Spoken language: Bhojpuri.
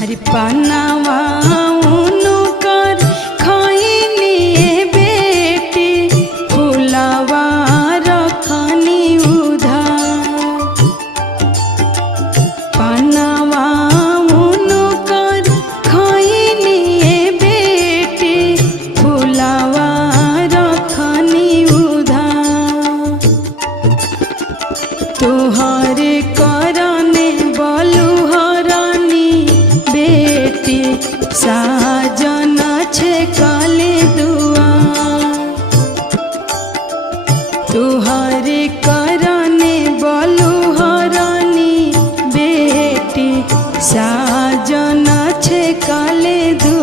हरि पनावा उनकर खैनी बेटी फुलावा रखनी उधार। पनावा उनकर खैनी बेटी फुलावा रखनी उधार। तोहरे करने बलुहरानी बेटी साजन छे काले दुआर। तोहरे करने बलुहरानी बेटी साजन छे काले दुआर।